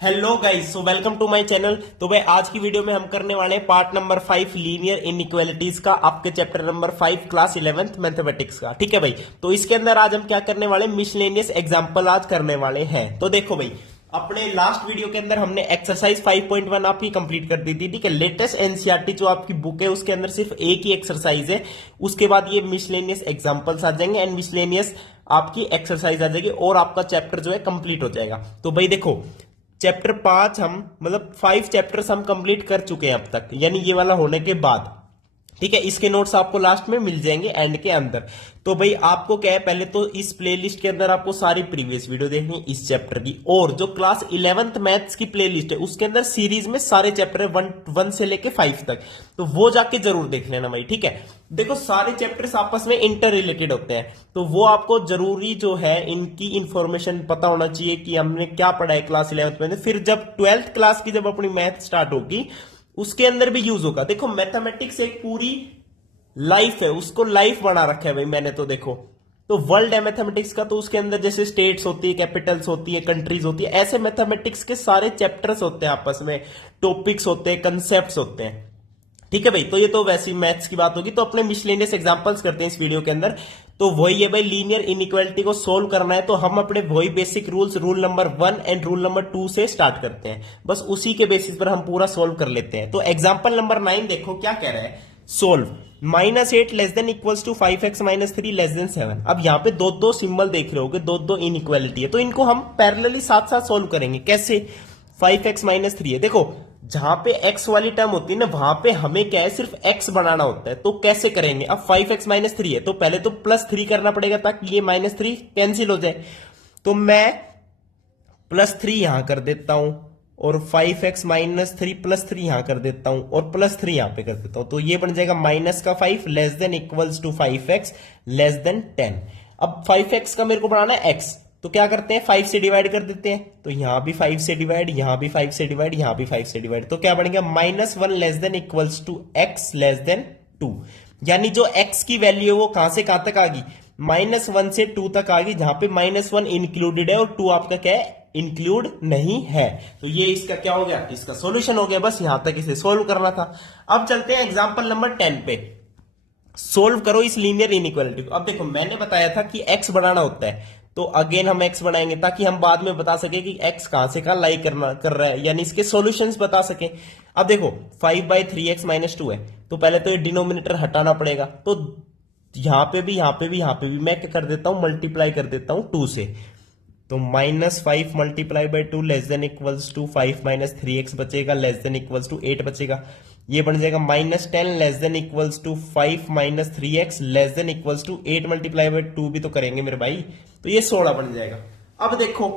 Hello guys, so welcome to my channel. तो भाई आज की वीडियो में हम करने वाले हैं पार्ट नंबर 5 लीनियर इनइक्वालिटीज का, आपके chapter number 5 class 11th mathematics का। ठीक है भाई, तो इसके अंदर आज हम क्या करने वाले, मिसलेनियस एग्जांपल आज करने वाले हैं। तो देखो भाई, अपने लास्ट वीडियो के अंदर हमने एक्सरसाइज 5.1 आपकी कंप्लीट कर दी थी। ठीक है, लेटेस्ट एनसीईआरटी जो आपकी बुक है उसके अंदर सिर्फ एक ही एक्सरसाइज है, उसके बाद ये मिसलेनियस एग्जांपल्स आ जाएंगे एंड मिसलेनियस आपकी एक्सरसाइज आ जाएगी और आपका चैप्टर जो है कंप्लीट हो जाएगा। तो भाई देखो, चैप्टर 5 हम मतलब 5 चैप्टर्स हम कंप्लीट कर चुके हैं अब तक, यानी ये वाला होने के बाद। ठीक है, इसके नोट्स आपको लास्ट में मिल जाएंगे एंड के अंदर। तो भाई आपको क्या है, पहले तो इस प्लेलिस्ट के अंदर आपको सारी प्रीवियस वीडियो देखनी है इस चैप्टर की, और जो क्लास 11th मैथ्स की प्लेलिस्ट है उसके अंदर सीरीज में सारे चैप्टर है 1 से लेके 5 तक, तो वो जाके जरूर देख लेना भाई। ठीक है, देखो सारे चैप्टर्स आपस में इंटर रिलेटेड होते हैं, तो वो आपको जरूरी जो है इनकी इंफॉर्मेशन पता होना चाहिए कि हमने क्या पढ़ा है क्लास 11th में। फिर जब 12th क्लास की जब अपनी मैथ स्टार्ट होगी उसके अंदर भी यूज होगा। देखो मैथमेटिक्स एक पूरी लाइफ है, उसको लाइफ बना रखा है भाई मैंने। तो देखो, तो वर्ल्ड है मैथमेटिक्स का, तो उसके अंदर जैसे स्टेट्स होती है, कैपिटल्स होती है, कंट्रीज होती है, ऐसे मैथमेटिक्स के सारे चैप्टर्स होते हैं आपस में, टॉपिक्स होते हैं, कंसेप्ट होते हैं। ठीक है भाई, तो ये तो वैसी मैथ्स की बात होगी। तो अपने मिसलेनियस एग्जांपल्स करते हैं इस वीडियो के अंदर। तो वही है भाई, लीनियर इनइक्वालिटी को सोल्व करना है तो हम अपने वही basic rules, rule number 1 and rule number 2 से स्टार्ट करते हैं, बस उसी के बेसिस पर हम पूरा सोल्व कर लेते हैं। तो एग्जांपल नंबर 9 देखो क्या कह रहा है, solve -8 less than equals to 5x - 3 less than 7। अब यहाँ पे दो दो सिंबल देख रहे होगे, दो दो इनइक्वालिटी है, तो इनको हम पैरेलली साथ साथ सोल्व करेंगे। कैसे? 5x - 3 है, देखो जहां पे x वाली टर्म होती है ना, वहां पे हमें क्या है, सिर्फ x बनाना होता है। तो कैसे करेंगे? अब 5x - 3 है तो पहले तो +3 करना पड़ेगा ताकि ये -3 कैंसिल हो जाए। तो मैं +3 यहां कर देता हूं और 5x - 3 +3 यहां कर देता हूं और +3 यहां पे कर देता हूं, तो ये बन जाएगा -5 less than equals to 5x less than 10। अब 5x का मेरे को बनाना है x, तो क्या करते हैं, 5 से डिवाइड कर देते हैं। तो यहां भी 5 से डिवाइड, यहां भी 5 से डिवाइड, यहां भी 5 से डिवाइड, तो क्या बनेगा -1 less than equals to x less than 2। यानी जो x की वैल्यू है वो कहां से कहां तक आ गई, -1 से 2 तक आ गई, जहां पे -1 इंक्लूडेड है और 2 आपका क्या है, इंक्लूड नहीं है। तो ये इसका क्या हो गया, इसका सॉल्यूशन हो गया। बस यहां तक इसे सोल्व करना था। अब चलते हैं एग्जांपल नंबर 10 पे। सोल्व करो इस लीनियर इनइक्वालिटी को। अब देखो मैंने बताया था कि x बनाना होता है, तो अगेन हम x बनाएंगे ताकि हम बाद में बता सके कि x कहां से कहां लाई कर रहा है, यानी इसके सॉल्यूशंस बता सके। अब देखो 5/3x - 2 है, तो पहले तो ये डिनोमिनेटर हटाना पड़ेगा, तो यहां पे भी यहां पे भी यहां पे भी मैं क्या कर देता हूं, मल्टीप्लाई कर देता हूं 2 से। तो -5 multiply by 2 less than equals to 5 - 3x बचेगा, लेस देन इक्वल्स टू 8 बचेगा। ये बन जाएगा -10 less than equals to 5 - 3x less than equals to 8 multiply by 2 भी तो करेंगे मेरे भाई, तो ये 16 बन जाएगा। अब देखो,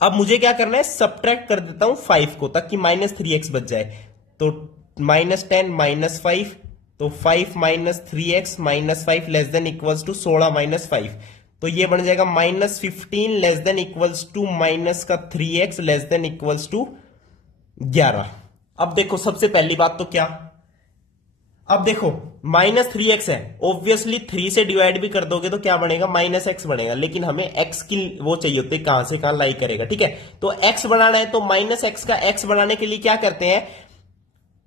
अब मुझे क्या करना है, सब्ट्रैक्ट कर देता हूं 5 को ताकि -3x बच जाए। तो -10 - 5, तो 5 - 3x - 5 less than equals to 16 - 5, तो ये बन जाएगा -15 less than equals to -3x less than equals to 11। अब देखो सबसे पहली बात तो क्या, अब देखो -3x है, ऑब्वियसली 3 से डिवाइड भी कर दोगे तो क्या बनेगा, -x बनेगा, लेकिन हमें x की वो चाहिए होती है कहां से कहां लाई करेगा। ठीक है, तो x बनाना है, तो -x का x बनाने के लिए क्या करते हैं,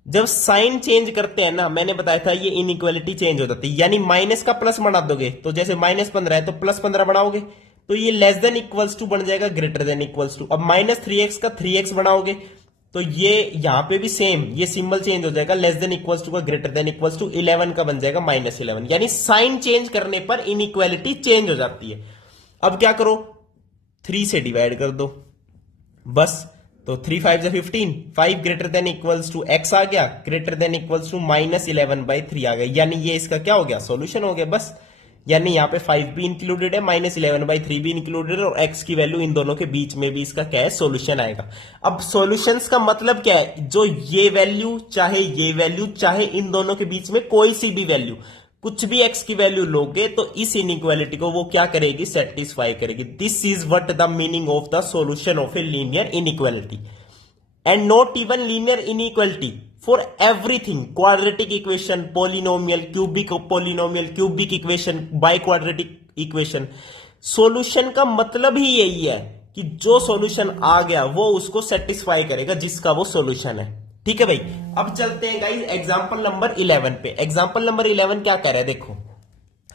जब साइन चेंज करते हैं ना, मैंने बताया था ये इनइक्वालिटी चेंज हो जाती है, यानी माइनस का प्लस बना दोगे, तो जैसे -15 है तो +15 बनाओगे, तो ये लेस देन इक्वल्स टू बन जाएगा ग्रेटर देन इक्वल्स टू। अब -3x का 3x बनाओगे तो ये यहां पे भी सेम, ये सिंबल चेंज हो जाएगा, लेस देन इक्वल्स टू का ग्रेटर देन इक्वल्स टू 11 का बन जाएगा -11, यानी साइन चेंज करने पर इनइक्वालिटी चेंज हो जाती है। अब क्या करो, 3 से डिवाइड कर दो बस, तो 3 5 15, 5 greater than equals to x आ गया, ग्रेटर देन इक्वल्स टू -11/3 आ गया, यानी ये इसका क्या हो गया, सॉल्यूशन हो गया बस। यानी यहाँ पे 5 भी इंक्लूडेड है, -11/3 भी इंक्लूडेड है, और x की वैल्यू इन दोनों के बीच में भी इसका क्या है, सॉल्यूशन आएगा। अब सॉल्यूशंस का मतलब क्या है, जो ये वैल्यू चाहे ये वैल्यू चाहे इन दोनों के बीच में कोई सी भी वैल्यू, कुछ भी x की वैल्यू लोगे तो इस इनइक्वालिटी को वो क्या करेगी, सेटिस्फाई करेगी। This is what the meaning of the solution of a linear inequality, and not even linear inequality, for everything, quadratic equation, polynomial, cubic equation, by quadratic equation, solution का मतलब ही यही है कि जो सॉल्यूशन आ गया वो उसको सेटिस्फाई करेगा जिसका वो सॉल्यूशन है। ठीक है भाई, अब चलते हैं गाइस एग्जांपल नंबर 11 पे। एग्जांपल नंबर 11 क्या कह रहा है, देखो,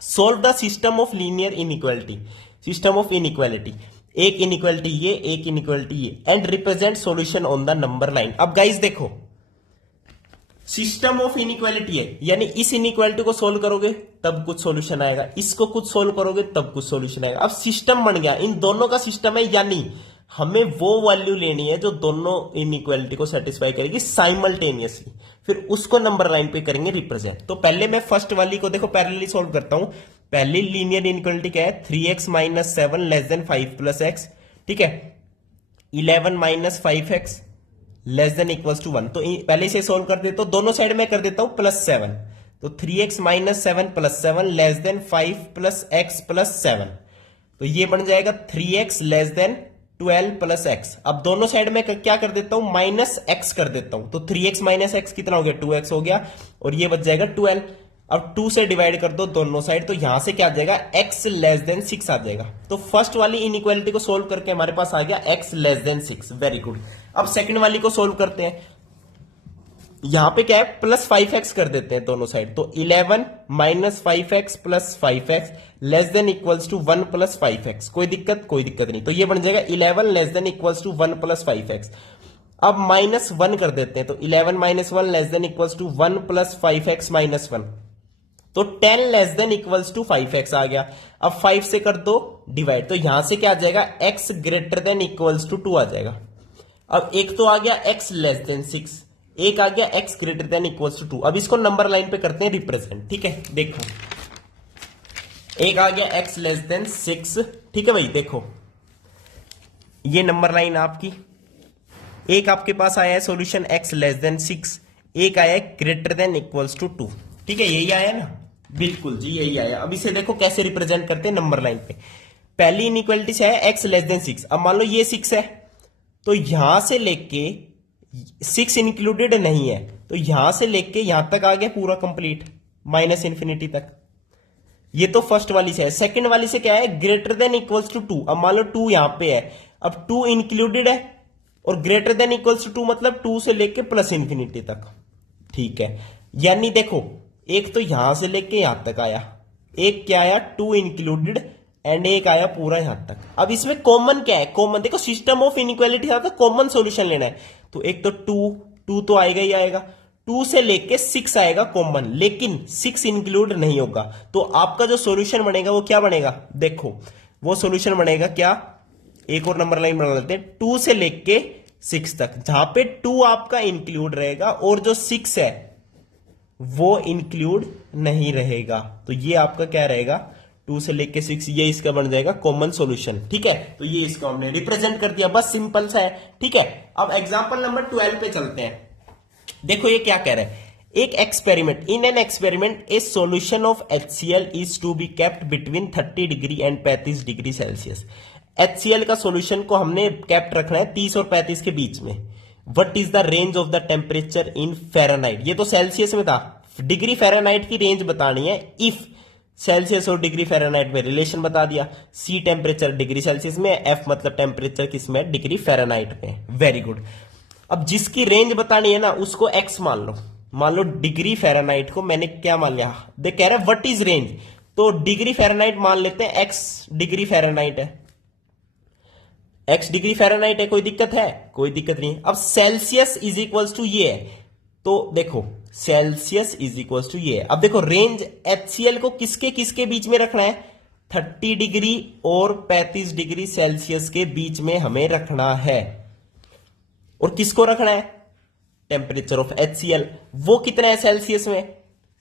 solve the system of linear inequality, system of inequality, एक इनइक्वालिटी ये, एक इनइक्वालिटी ये, and represent solution on the number line. अब गाइस देखो, सिस्टम ऑफ इनइक्वालिटी है, यानी इस इनइक्वालिटी को सोल्व करोगे तब कुछ सॉल्यूशन आएगा, इसको कुछ सोल्व करोगे तब कुछ सॉल्यूशन आएगा। अब सिस्टम बन गया, इन दोनों का सिस्टम है, यानी हमें वो वैल्यू लेनी है जो दोनों इनइक्वालिटी को सेटिस्फाई करेगी साइमल्टेनियसली, फिर उसको नंबर लाइन पे करेंगे रिप्रेजेंट। तो पहले मैं फर्स्ट वाली को देखो पैरेलली सोल्व करता हूं। पहली लीनियर इनइक्वालिटी क्या है, 3x minus 7 less than 5 plus x, ठीक है, 11 minus 5x less than equals to 1। तो पहले इसे सोल्व कर देता हूं, दोनों साइड में कर देता हूं प्लस 7, तो 3x minus 7 plus 7 less than 5 plus x plus 7, तो ये बन जाएगा 3x less then 12 plus x. अब दोनों साइड में क्या कर देता हूं, माइनस एक्स कर देता हूं, तो 3x माइनस एक्स कितना हो गया, 2x हो गया, और ये बच जाएगा 12। अब 2 से डिवाइड कर दो दोनों साइड, तो यहां से क्या आ जाएगा, x लेस देन 6 आ जाएगा। तो फर्स्ट वाली इनइक्वालिटी को सोल्व करके हमारे पास आ गया x less then 6, very good. अब सेकंड वाली को सोल्व करते हैं, यहां पे क्या है, प्लस 5x कर देते हैं दोनों साइड, तो 11 minus 5x plus 5x less than equals to 1 plus 5x। कोई दिक्कत, कोई दिक्कत नहीं, तो ये बन जाएगा 11 less than equals to 1 plus 5x। अब माइनस 1 कर देते हैं, तो 11 minus 1 less than equals to 1 plus 5x minus 1, तो 10 less than equals to 5x आ गया। अब 5 से कर दो डिवाइड, तो यहां से क्या आ जाएगा, x greater than equals to 2 आ जाएगा। अब एक तो आ गया x लेस देन 6, एक आ गया x greater than equals to 2। अब इसको नंबर लाइन पे करते हैं रिप्रेजेंट, ठीक है, देखो, एक आ गया x लेस देन 6, ठीक है भाई, देखो ये नंबर लाइन आपकी, एक आपके पास आया है सॉल्यूशन x लेस देन 6, एक आया है ग्रेटर देन इक्वल्स टू 2, ठीक है, यही आया ना, बिल्कुल जी यही आया। अब इसे देखो कैसे रिप्रेजेंट करते हैं नंबर लाइन पे। पहली इनइक्वालिटी से है x लेस देन 6, अब मान लो ये 6 है, तो यहां से लेके 6 इंक्लूडेड नहीं है, तो यहां से लेके यहां तक आ गया पूरा कंप्लीट माइनस इंफिनिटी तक। ये तो फर्स्ट वाली से है। सेकंड वाली से क्या है, ग्रेटर देन इक्वल्स टू 2। अब मान लो 2 यहां पे है, अब 2 इंक्लूडेड है, और ग्रेटर देन इक्वल्स टू 2 मतलब 2 से लेके प्लस इंफिनिटी तक, ठीक है। यानी देखो, एक तो यहां से लेके यहां तक आया, एक क्या आया 2 इंक्लूडेड, एंड एक आया पूरा यहां तक। अब इसमें कॉमन क्या है, कॉमन देखो, सिस्टम ऑफ इनइक्वालिटी था तो कॉमन सॉल्यूशन लेना है, तो एक तो 2 तो आएगा ही आएगा, 2 से लेके 6 आएगा कॉमन, लेकिन 6 इंक्लूड नहीं होगा, तो आपका जो सॉल्यूशन बनेगा वो क्या बनेगा, देखो वो सॉल्यूशन बनेगा क्या, एक और नंबर लाइन बना लेते हैं, 2 से लेके 6 तक, जहां पे 2 आपका इंक्लूड रहेगा और जो 6 है वो इंक्लूड नहीं रहेगा, तो ये आपका क्या रहेगा, 2 से लेके 6, ये इसका बन जाएगा कॉमन सॉल्यूशन, ठीक है। तो ये इसको हमने रिप्रेजेंट कर दिया, बस सिंपल सा है, ठीक है। अब एग्जांपल नंबर 12 पे चलते हैं। देखो ये क्या कह रहा है, एक experiment, in an experiment a solution of HCl is to be kept between 30 degree and 35 degree Celsius. HCl का सॉल्यूशन को हमने केप्ट रखना है 30 और 35 के बीच में। What is the range of the temperature in Fahrenheit, ये तो सेल्सियस में था, डिग्री फ़ारेनहाइट की रेंज बतानी है। इफ सेल्सियस और डिग्री फ़ारेनहाइट में रिलेशन बता दिया, सी टेम्परेचर डिग्री सेल्सियस में, एफ मतलब टेम्परेचर किस में, डिग्री फ़ारेनहाइट में, वेरी गुड। अब जिसकी रेंज बतानी है ना उसको एक्स मान लो डिग्री फ़ारेनहाइट को मैंने क्या मान लिया, देख कह रहा है व्हाट इज रेंज, तो डिग्री फ़ारेनहाइट मान लेते हैं, एक्स डिग्री फ़ारेनहाइट है, एक्स डिग्री फ़ारेनहाइट है, कोई दिक्कत है, कोई दिक्कत नहीं। अब सेल्सियस इज इक्वल्स टू ये है, तो देखो सेल्सियस इज इक्वल्स टू ये है। अब देखो रेंज HCl को किसके किसके बीच में रखना है, 30 डिग्री और 35 डिग्री सेल्सियस के बीच में हमें रखना है, और किसको रखना है, टेम्परेचर ऑफ HCl, वो कितना है सेल्सियस में,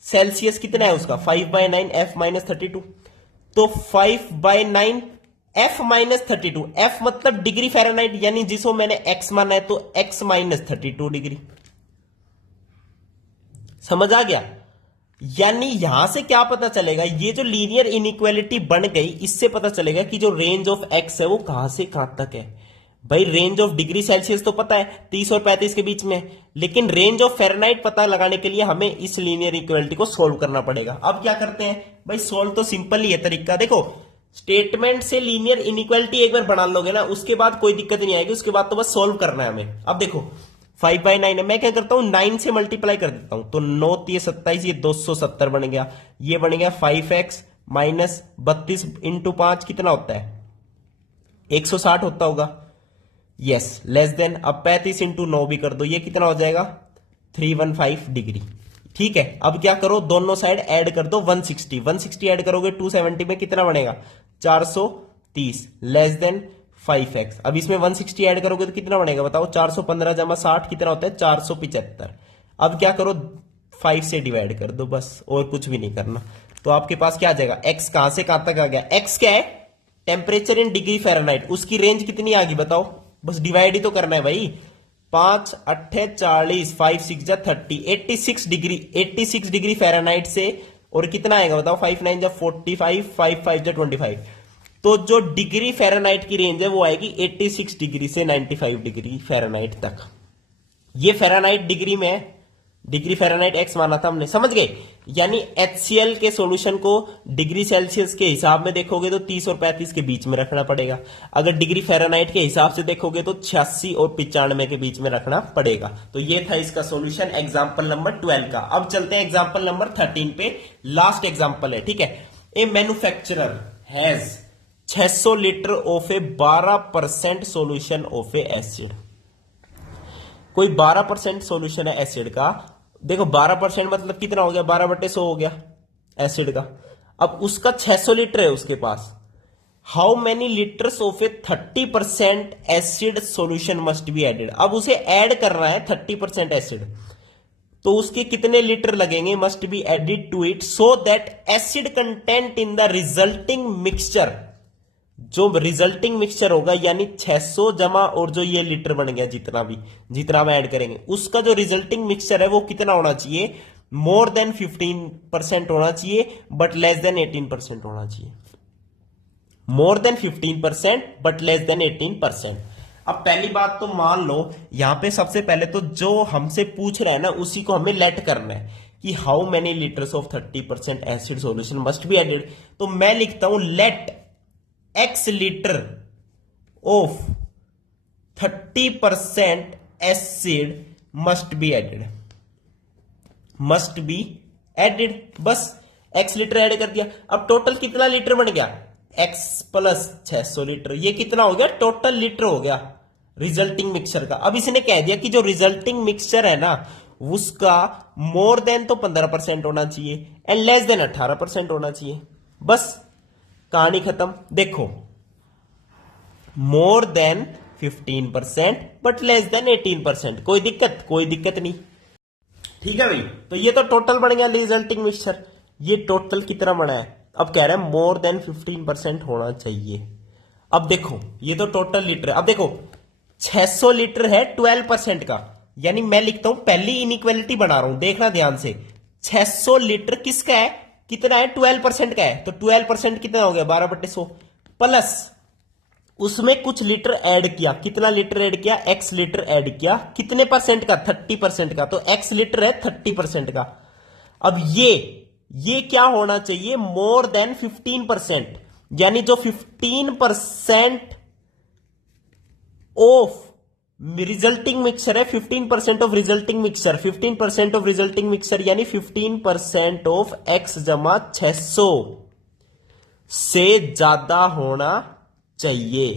सेल्सियस कितना है उसका 5/9 F माइनस 32, तो 5/9 F माइनस 32, F मतलब डिग्री फ़ारेनहाइट, यानी जिसको मैंने x माना है, तो x माइनस 32 डिग्री, समझ आ गया। यानी यहां से क्या पता चलेगा, ये जो लीनियर इनइक्वालिटी बन गई, इससे पता चलेगा कि जो रेंज ऑफ x है वो कहां से कहां तक है। भाई रेंज ऑफ डिग्री सेल्सियस तो पता है 30 और 35 के बीच में, लेकिन रेंज ऑफ फ़ारेनहाइट पता लगाने के लिए हमें इस लीनियर इक्वालिटी को सोल्व करना पड़ेगा। अब क्या करते हैं भाई, सोल्व तो सिंपल ही है तरीका, देखो स्टेटमेंट से लीनियर इनइक्वालिटी एक बार बना लोगे ना, उसके बाद कोई दिक्कत नहीं आएगी, उसके बाद तो बस सोल्व करना है हमें। अब देखो 5/9 है, मैं क्या करता हूं 9 से मल्टीप्लाई कर देता हूं, तो 9 3 27, ये 270 बन गया। ये बन गया 5x माइनस 32 इंटू 5 कितना होता है 160 होता होगा। Yes, less than. अब 35 इंटू 9 भी कर दो, ये कितना हो जाएगा 315 डिग्री। ठीक है, अब क्या करो दोनों साइड ऐड कर दो 160, 160 ऐड करोगे 270 में कितना बनेगा 430, लेस देन 5x। अब इसमें 160 ऐड करोगे तो कितना बनेगा बताओ 415 जमा 60 कितना होता है 475। अब क्या करो 5 से डिवाइड कर दो बस, और कुछ भी नहीं करना। तो आपके पास क्या आ जाएगा x कहां से कहां तक आ गया, x क्या है टेम्परेचर इन डिग्री फ़ारेनहाइट, उसकी रेंज कितनी आ गई बताओ, बस डिवाइड ही तो करना है भाई। 5 8 40, 5 6 30, 86 डिग्री, 86 डिग्री फ़ारेनहाइट से, और कितना आएगा बताओ 5 9 जा 45, 5 5 जा 25। तो जो डिग्री फ़ारेनहाइट की रेंज है वो आएगी 86 डिग्री से 95 डिग्री फ़ारेनहाइट तक। ये फ़ारेनहाइट डिग्री में है, डिग्री फ़ारेनहाइट x माना था हमने, समझ गए। यानी HCl के सॉल्यूशन को डिग्री सेल्सियस के हिसाब में देखोगे तो 30 और 35 के बीच में रखना पड़ेगा, अगर डिग्री फ़ारेनहाइट के हिसाब से देखोगे तो 86 और 95 के बीच में रखना पड़ेगा। तो ये था इसका सॉल्यूशन एग्जांपल नंबर 12 का। अब चलते हैं एग्जांपल नंबर 13 पे, लास्ट एग्जांपल है, ठीक है। A manufacturer has 600 litre of a 12% solution of a acid. कोई 12% सॉल्यूशन है एसिड का, देखो 12% मतलब कितना हो गया 12/100 हो गया एसिड का। अब उसका 600 लीटर है उसके पास, how many litres of a 30% acid solution must be added. अब उसे ऐड करना है 30% एसिड, तो उसके कितने लीटर लगेंगे must be added to it so that acid content in the resulting mixture, जो रिजल्टिंग मिक्सचर होगा यानी 600 जमा और जो ये लीटर बन गया जितना हम ऐड करेंगे, उसका जो रिजल्टिंग मिक्सचर है वो कितना होना चाहिए मोर देन 15% होना चाहिए बट लेस देन 18% होना चाहिए। More than 15% but less than 18%। अब पहली बात तो मान लो यहां पे सबसे पहले तो जो हमसे पूछ रहा है ना उसी को हमें लेट करना है कि how many litres of 30% acid solution must be added. तो मैं लिखता हूं let x litre of 30% acid must be added, must be added, बस x लीटर ऐड कर दिया। अब टोटल कितना लीटर बन गया x प्लस 600 लीटर, ये कितना हो गया टोटल लीटर हो गया रिजल्टिंग मिक्सचर का। अब इसने कह दिया कि जो रिजल्टिंग मिक्सचर है ना उसका मोर देन तो 15% होना चाहिए एंड लेस देन 18% होना चाहिए, बस कहानी खत्म। देखो more than 15% but less than 18%, कोई दिक्कत नहीं, ठीक है भाई। तो ये तो टोटल बन गया रिजल्टिंग मिक्सचर, ये टोटल कितना बना है, अब कह रहे हैं मोर देन 15% होना चाहिए। अब देखो ये तो टोटल लीटर है, अब देखो 600 लीटर है 12% का, यानी मैं लिखता हूं पहली इनइक्वालिटी बना रहा हूं, देखना ध्यान से। 600 लीटर किसका है, कितना है 12% का है, तो 12% कितना हो गया 12/100 प्लस उसमें कुछ लीटर ऐड किया, कितना लीटर ऐड किया x लीटर ऐड किया, कितने परसेंट का 30% का, तो x लीटर है 30% का। अब ये क्या होना चाहिए मोर देन 15%, यानी जो 15% ऑफ रिजल्टिंग मिक्सचर है 15% of resulting mixture, 15% of resulting mixture यानी 15% ऑफ x जमा 600 से ज्यादा होना चाहिए।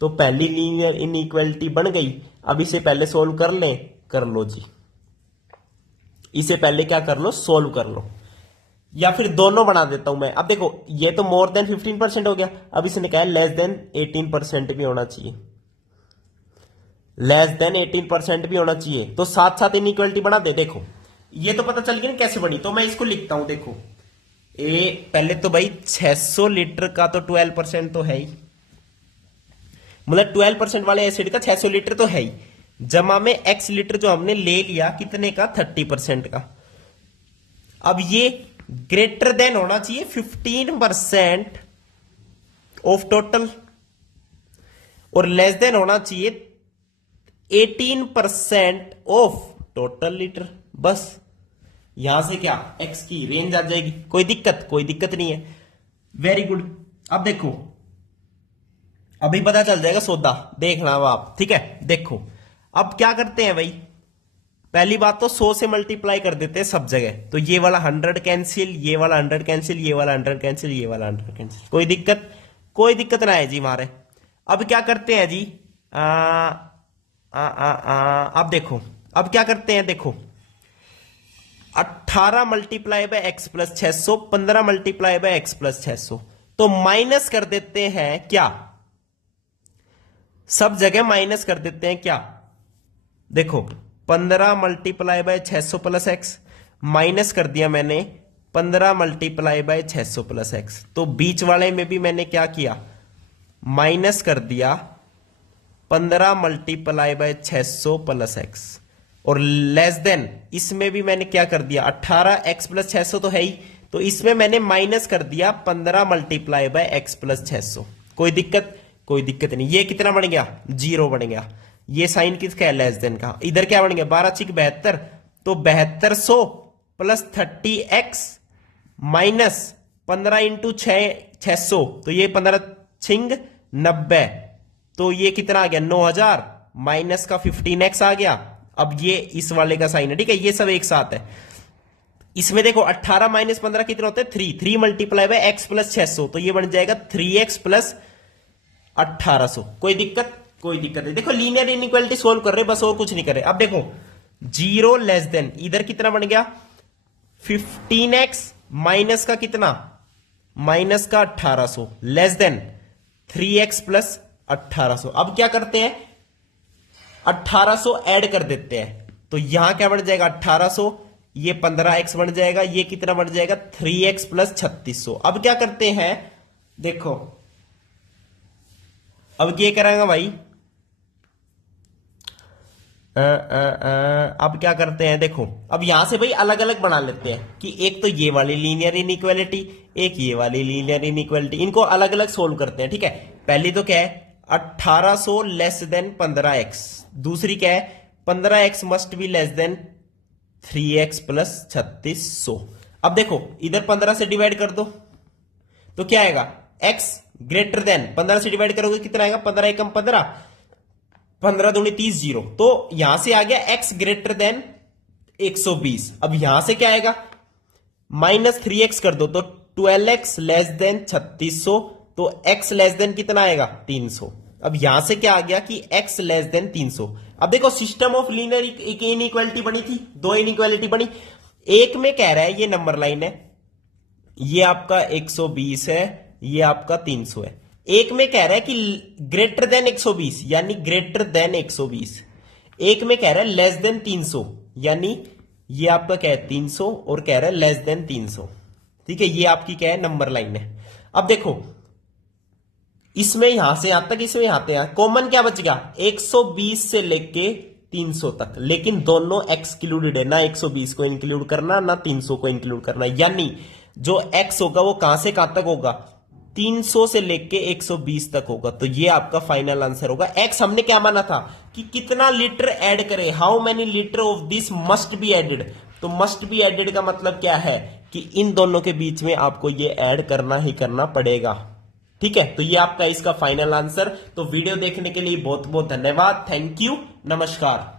तो पहली लीनियर इनइक्वालिटी बन गई। अब इसे पहले सोल्व कर ले, कर लो जी, इसे पहले क्या कर लो सोल्व कर लो, या फिर दोनों बना देता हूं मैं। अब देखो ये तो मोर देन 15% हो गया, अब इसने कहा लेस देन 18% भी होना चाहिए, लेस देन 18% भी होना चाहिए, तो साथ साथ इनइक्वालिटी बना दे। देखो ये तो पता चल गया ना कैसे बनी, तो मैं इसको लिखता हूं। देखो पहले तो भाई 600 लीटर का तो 12% तो है ही, मतलब 12% वाले एसिड का 600 लीटर तो है ही, जमा में x लीटर जो हमने ले लिया कितने का 30% का। अब ये ग्रेटर देन होना चाहिए 15% ऑफ टोटल और लेस देन होना चाहिए 18% ऑफ टोटल लीटर, बस यहां से क्या x की रेंज आ जाएगी, कोई दिक्कत नहीं है। वेरी गुड, अब देखो, अभी पता चल जाएगा सौदा, देखना अब आप, ठीक है। देखो अब क्या करते हैं भाई, पहली बात तो 100 से मल्टीप्लाई कर देते हैं सब जगह, तो ये वाला 100 कैंसिल, ये वाला 100 कैंसिल, ये वाला 100 कैंसिल, ये वाला 100 कैंसिल, कोई दिक्कत, कोई दिक्कत ना है जी हमारे। अब क्या करते हैं जी, अब देखो, अब क्या करते हैं, देखो 18 multiply by x plus 600, 15 multiply by x plus 600, तो माइनस कर देते हैं क्या, सब जगह माइनस कर देते हैं क्या। देखो 15 multiply by 600 plus x, minus कर दिया मैंने 15 मल्टीप्लाई बाय 600 प्लस एक्स, तो बीच वाले में भी मैंने क्या किया, माइनस कर दिया 15 मल्टीप्लाई बाय 600 प्लस एक्स, और लेस देन इसमें भी मैंने क्या कर दिया, 18 एक्स प्लस 600 तो है ही, तो इसमें मैंने माइनस कर दिया 15 मल्टीप्लाई बाय एक्स प्लस 600। कोई दिक्कत, कोई दिक्कत नहीं। ये कितना बन गया, 0 बन गया। ये साइन किसका है, लेस देन का। इधर क्या बन गया, 12 छिक 72, तो 7200 प्लस 30x माइनस 15 इंटू 600, तो ये 15 छिंग 90, तो ये कितना आ गया 9000, माइनस का 15x आ गया। अब ये इस वाले का साइन है, ठीक है, ये सब एक साथ है। इसमें देखो 18 माइनस 15 कितना होता है 3 मल्टीप्लाई बाय एक्स प्लस 600, तो ये बन जाएगा 3x प्लस 1800। कोई दिक्कत, कोई दिक्कत नहीं। देखो लीनियर इनइक्वालिटी सोल्व कर रहे, बस और कुछ नहीं कर रहे। अब देखो 0 लेस देन, इधर कितना बन गया 15x माइनस का कितना, माइनस का 1800, लेस देन 3x प्लस 1800। अब क्या करते हैं, 1800 ऐड कर देते हैं, तो यहां क्या बन जाएगा 1800, ये 15x बन जाएगा, ये कितना बन जाएगा 3x प्लस 3600। अब क्या करते हैं, देखो अब ये कराएगा भाई, अब क्या करते हैं, देखो अब यहां से भाई अलग अलग बना लेते हैं कि एक तो ये वाली लीनियर इनइक्वालिटी, एक ये वाली लीनियर इनइक्वालिटी, इनको अलग अलग सोल्व करते हैं, ठीक है। पहली तो क्या है 1800 लेस देन 15x, दूसरी क्या है 15x must be less than 3x plus 3600। अब देखो इधर 15 से डिवाइड कर दो, तो क्या आएगा x ग्रेटर देन, 15 से डिवाइड करोगे कितना आएगा, 15 एकम 15, 15 दूनी 30, 0, तो यहां से आ गया x ग्रेटर देन 120। अब यहां से क्या आएगा, माइनस 3x कर दो, तो 12x लेस देन 3600, तो x लेस देन कितना आएगा 300। अब यहां से क्या आ गया कि x लेस देन 300। अब देखो सिस्टम ऑफ लीनियर इनइक्वालिटी बनी थी, दो इनइक्वालिटी बनी, एक में कह रहा है ये नंबर लाइन है, ये आपका 120 है, ये आपका 300 है। एक में कह रहा है कि ग्रेटर देन 120 यानी ग्रेटर देन 120, एक में कह रहा है लेस देन 300 यानी ये आपका क्या है 300, और कह रहा है लेस देन 300, ठीक है। ये आपकी क्या है नंबर लाइन है। अब देखो इसमें यहां से यहां तक, इसमें यहां तक, कॉमन क्या बच गया 120 से लेके 300 तक, लेकिन दोनों एक्सक्लूडेड है, ना 120 को इंक्लूड करना ना 300 को इंक्लूड करना, यानी जो x होगा वो कहां से कहां तक होगा, 300 से लेके 120 तक होगा। तो ये आपका फाइनल आंसर होगा। x हमने क्या माना था कि कितना लीटर ऐड करें, how many litre of this must be added, तो मस्ट बी एडेड का मतलब क्या है कि इन दोनों के बीच में आपको ये ऐड करना ही करना पड़ेगा, ठीक है। तो ये आपका इसका फाइनल आंसर। तो वीडियो देखने के लिए बहुत बहुत धन्यवाद, थैंक यू, नमस्कार।